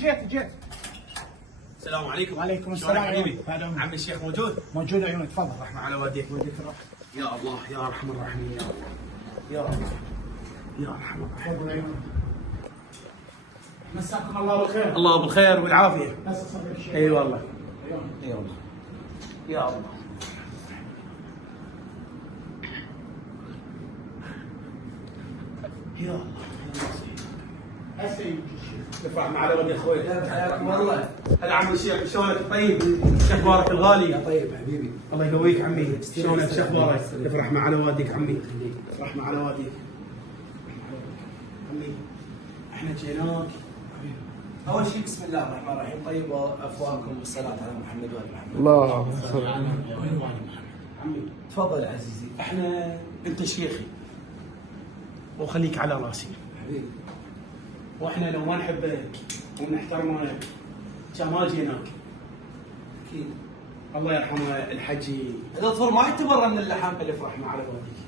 جيت. السلام عليكم. وعليكم شلونك السلام حبيبي؟ عيون. عم الشيخ موجود؟ موجود عيوني، تفضل. رحمة على والديك. وديك الروح. يا الله يا ارحم الراحمين يا رب. يا رب يا ارحم الراحمين. تفضل عيوني. مساكم الله بالخير. الله بالخير والعافية. بس اصبر الشيخ. اي والله. عيوني. اي والله. يا الله. يا الله. هسه يجي الشيخ. ارفع مع على ولدي اخوي. حياكم الله. هلا عمي الشيخ شلونك طيب؟ شو اخبارك الغالي؟ طيب حبيبي. الله يقويك عمي. شلونك شو اخبارك؟ افرح مع على والديك عمي. افرح مع على والديك. عمي احنا جيناك. اول شيء بسم الله الرحمن الرحيم، طيبوا افواهكم بالصلاه على محمد وال محمد. اللهم صل على عمي تفضل عزيزي. احنا انت شيخي وخليك على راسي، حبيبي. واحنا لو ما نحبك ونحترمك كان ما جيناك. اكيد. الله يرحمه الحجي. الاظفر ما يعتبر من اللحم. اللي افرح مع على والديك.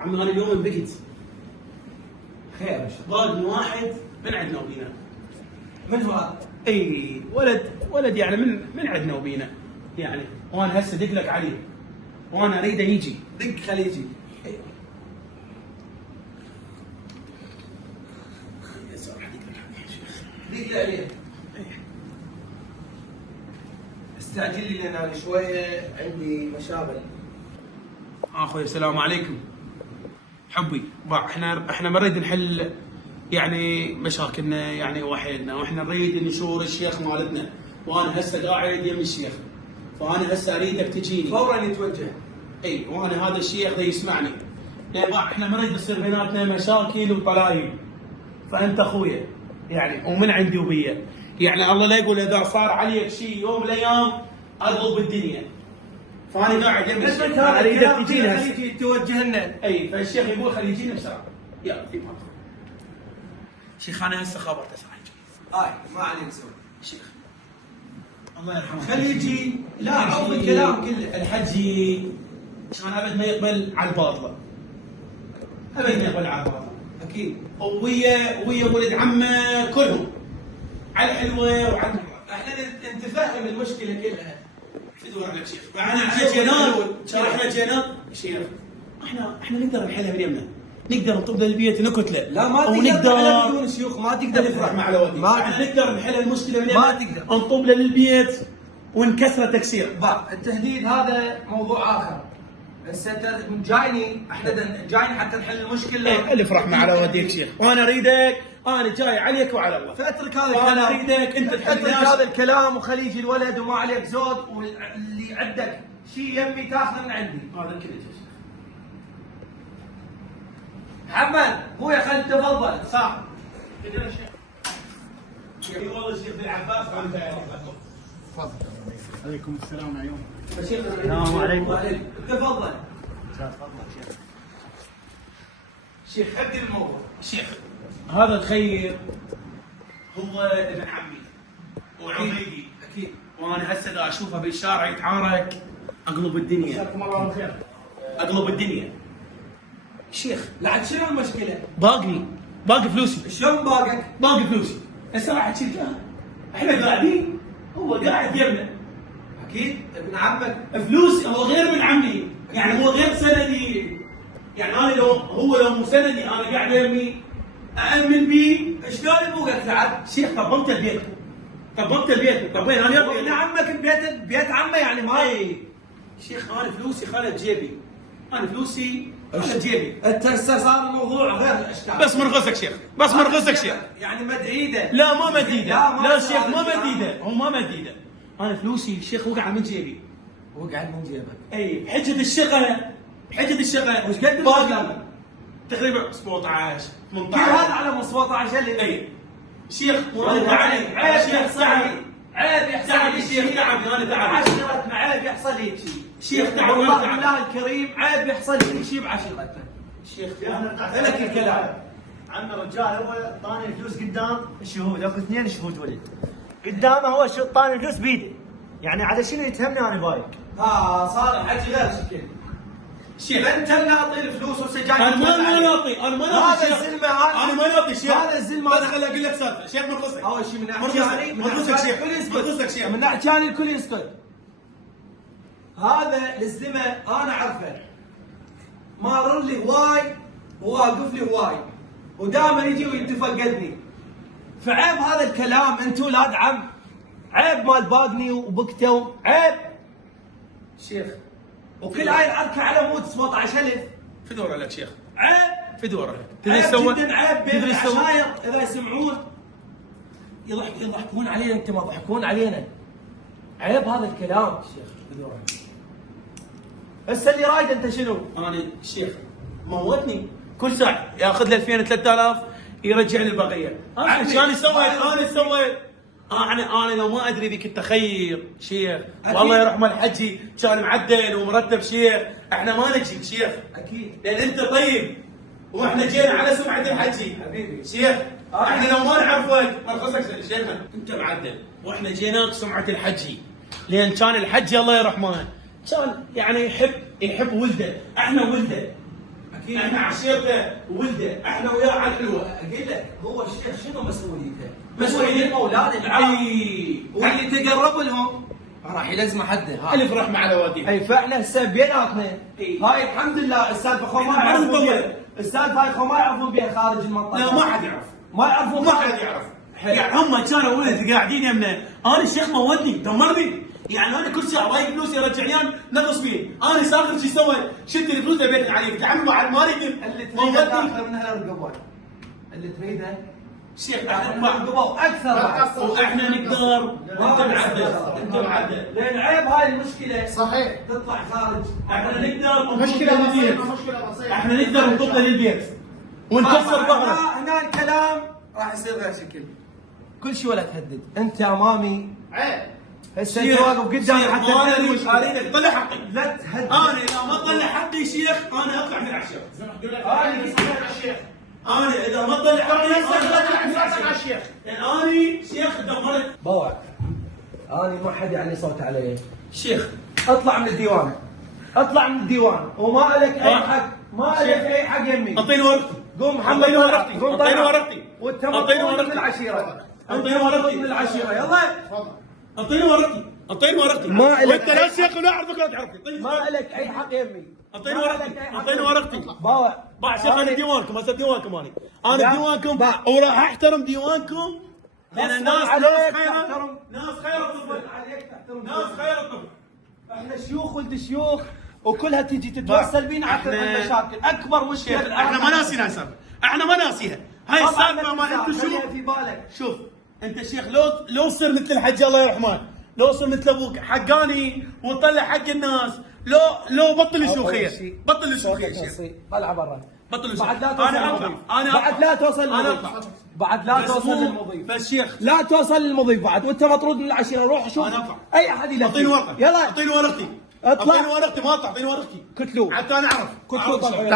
عمي انا اليوم انبقت خير ان شاء ضاقني واحد من عندنا وبينا. الله. من هو هذا؟ اي ولد يعني من عندنا وبينا يعني، وانا هسه دق لك عليه وانا اريده يجي. دق خليجي. دق لي عليه. استعجل لي لان انا شويه عندي مشاغل. اخوي السلام عليكم. حبي احنا ما نريد نحل يعني مشاكلنا يعني وحيدنا، واحنا نريد نشور الشيخ مالتنا، وانا هسه قاعد يم الشيخ، فانا هسه اريدك تجيني فورا يتوجه. اي، وانا هذا الشيخ ذا يسمعني، لان احنا ما نريد يصير بيناتنا مشاكل وطلايم. فانت اخويا يعني ومن عندي وبيا، يعني الله لا يقول اذا صار عليك شيء يوم من الايام اطلب الدنيا. فانا قاعد يم الشيخ، انا اريدك تجيني هسه. خليجي توجه لنا. اي، فالشيخ يقول خليه يجيني بسرعه. يلا في مالك شيخ، انا هسه خبرته صحيح. ما عليك سوي. شيخ الله يرحمه خليجي لا عوض الكلام كله. الحجي كان ابد ما يقبل على الباطله، ابد ما يقبل على الباطله. اكيد. ويا ولد عمه كلهم على الحلوه وعلى احنا نتفهم المشكله كلها. تدور على شيخ. احنا جينا ترى احنا جينا شيخ، احنا نقدر نحلها من يمنا، نقدر نطب البيت نكتله. لا ما تقدر ونقدر بدون شيوخ، ما تقدر نفرح مع الودي. ما احنا نقدر نحل المشكله من ما يمنا، تقدر. نطب له للبيت ونكسره تكسير. التهديد هذا موضوع اخر. هسه انت جايني، احنا جايين حتى نحل المشكله. اللي فرح مع والديك شيخ، وانا اريدك، انا جاي عليك وعلى الله. فاترك هذا وانا الكلام. اريدك انت اترك تحل هذا الكلام وخلي يجي الولد وما عليك زود، واللي عندك شيء يمي تاخذه من عندي. هذا كله جيش. محمد ابويا خلي تفضل. صح. كده يا شيخ. والله الشيخ بن عباس وانت تفضل. عليكم السلام عيون. السلام عليكم. تفضل. شيخ ابدي الموضوع. شيخ، هذا الخير هو ابن عمي وعميدي، اكيد. وانا هسه دا اشوفه بالشارع يتعارك اقلب الدنيا، مساكم الله بالخير. اقلب الدنيا. شيخ لعد شنو المشكله؟ باقي فلوسي، شلون باقك؟ باقي فلوسي. هسه راح تشيل احنا قاعدين، هو قاعد يمنا. اكيد ابن عمك. فلوسي هو غير من عمي، يعني هو غير سندي، يعني انا لو مو سندي انا قاعد يمي أأمن بيه. شلون ابوك لعد؟ شيخ طبقت البيت، طبين انا ابن عمك ببيت عمه يعني ما. اي شيخ، انا فلوسي خلت جيبي، انا فلوسي خلت جيبي. انت هسه صار الموضوع غير الاشكال. بس من غزك شيخ، بس من غزك شيخ. يعني مدعيده. لا ما مديده، لا شيخ ما صار مديده، هو ما مديده. انا فلوسي شيخ وقع من جيبي. وقعد من جيبك. اي حجة الشقة وش قد باقي المبلغ؟ تقريبا 17 كل 18. هذا على 17 اللي. اي شيخ والله وانا تعبان، عيب شيخ يحصل تعب، لي. عيب يحصل تعب لي. الشيخ تعب، انا تعب عشيرتنا عيب يحصل لي شيء. شيخ تعب، والله أنا تعب. بالله الكريم عيب يحصل لي شيء بعشيرتنا. شيخ لك الكلام. عم الرجال هو طاني الفلوس قدام الشهود، اكو اثنين شهود ولد قدامه، هو طاني الفلوس بيده، يعني على شنو يتهمني انا بايك؟ صار الحكي غير شكل. شيخ انت اللي اعطي الفلوس وسجاير. انا ما ناطي، انا ما ناطي هذا شيخ. الزلمه هذا، انا ما ناطي شيخ. هذا الزلمه بس هذا. خليني اقول لك سالفه شيخ من قصدك. اول شيء من من ناحيه قصدك. يعني من قصدك شيخ. الكل يسكت. من قصدك شيخ. من ناحيه الكل يسكت. هذا الزلمه انا اعرفه، مارر لي هواي وواقف لي هواي ودائما يجي ويتفقدني. فعيب هذا الكلام، انتم اولاد عم، عيب مال باقني وبكتو، عيب شيخ وكل هاي العركه على مود 17,000. في دوره لك شيخ، عيب في دوره لك. تدري عيب ايش سوى؟ جدا عيب بين تدري ايش سوى؟ العشاير اذا يسمعون يضحكون علينا، انت ما تضحكون علينا. عيب هذا الكلام شيخ. في دوره لك. هسه اللي رايد انت شنو؟ انا شيخ موتني كل ساعه ياخذ له 2000 3000 يرجع لي البقيه. عمي. شو انا سويت؟ انا لو ما ادري ذيك التخير شيخ، أكيد. والله يرحم الحجي كان معدل ومرتب شيخ، احنا ما نجيك شيخ اكيد لان انت طيب واحنا جينا على سمعه الحجي حبيبي. شيخ. احنا لو ما نعرفك ما نخصك شيخنا، انت معدل واحنا جيناك سمعه الحجي لان كان الحجي الله يرحمه كان يعني يحب ولده، احنا ولده، اكيد احنا عشيرته ولده، احنا وياه على الحلوه. اقول لك هو الشيخ شنو مسؤوليته؟ مسؤولية اولاد العالم اي واللي تقرب لهم راح يلزمه حده. الف رحمه على والديك. اي فاحنا هسه بيناتنا إي. هاي الحمد لله السالفه خو ما إحنا ما يعرفون نطول. بيها، السالفه هاي خو ما يعرفون بيها خارج المنطقه. لا ما حد يعرف، ما يعرفون ما حد يعرف. يعني هم كانوا ولد قاعدين يمنا، انا الشيخ موتني دمرني، يعني انا كل شيء اعطيه فلوس يرجعيان نقص فيه، انا ساخر شو سويت؟ شلت الفلوس ابيت عليه، تعمل بعد ما اريد اللي تريده موتني. اكثر من هالرقبه، اللي تريده شيخ اكثر احنا من بعد هالرقبه اكثر بعد. واحنا نقدر، انت معدل، انت معدل، لان عيب هاي المشكله صحيح. تطلع خارج. احنا نقدر مشكلة نطلع بسيطة، للبيت. مشكلة بسيطة. احنا نقدر نطلع للبيت ونكسر ظهره. هنا الكلام راح يصير غير شكل. كل شيء ولا تهدد، انت امامي عيب. هسه انت واقف قدامي حتى انا تحل اريد المشكلة. اريدك تطلع حقي. لا تهدد. انا اذا ما طلع حقي شيخ انا اطلع من العشيره. انا اذا ما طلع حقي انا اطلع من العشيره. لان انا شيخ دمرت. بوع انا ما حد يعني صوت علي. شيخ اطلع من الديوان، اطلع من الديوان وما لك اي حق، ما لك شيخ. اي حق يمي. اعطيني ورقتي. قوم محمد اعطيني طلع. ورقتي. قوم اعطيني طلع. ورقتي. وانت اعطيني مطرود ورقتي. من العشيره. اعطيني أنت ورقتي. مطرود من العشيره. يلا اعطيني ورقتي. اعطيني ورقتي. ما لك وانت لا أي- شيخ ولا اعرفك ولا تعرفني. طيب. ما لك اي حق يمي. اعطيني ما ورقتي. لك أي حق اعطيني يمي. ورقتي. باوع بعد شيخ انا ديوانكم، هسه ديوانكم انا لا. ديوانكم با. وراح احترم ديوانكم لان غصباً الناس عليك خير، تحترم. ناس خير الطفل، عليك تحترم. ناس خير الطفل. احنا شيوخ ولد شيوخ وكلها تجي تتوسل بينا على المشاكل. اكبر مشكله شيخ احنا ما ناسينا السالفه، احنا ما ناسيها هاي السالفه ما انتم شوف خليها في بالك. شوف انت شيخ لو تصير مثل الحج الله يرحمه، لو تصير مثل ابوك حقاني وتطلع حق الناس، لو بطل الشيوخيه، بطل الشيوخيه شيخ، طلع برا. بطل الشيوخيه. بعد لا توصل انا اطلع، للمضيف. انا بعد لا توصل انا للمضيف. اطلع بعد لا بس توصل مو- للمضيف. بس شيخ لا توصل للمضيف بعد وانت مطرود من العشيره. روح شوف أنا أطلع. اي احد يلف. اعطيني ورقه، يلا اعطيني ورقتي، اطلع. اعطيني ورقتي، ما اطلع اعطيني ورقتي كتلو حتى انا اعرف كتلو أعرف طلعوا.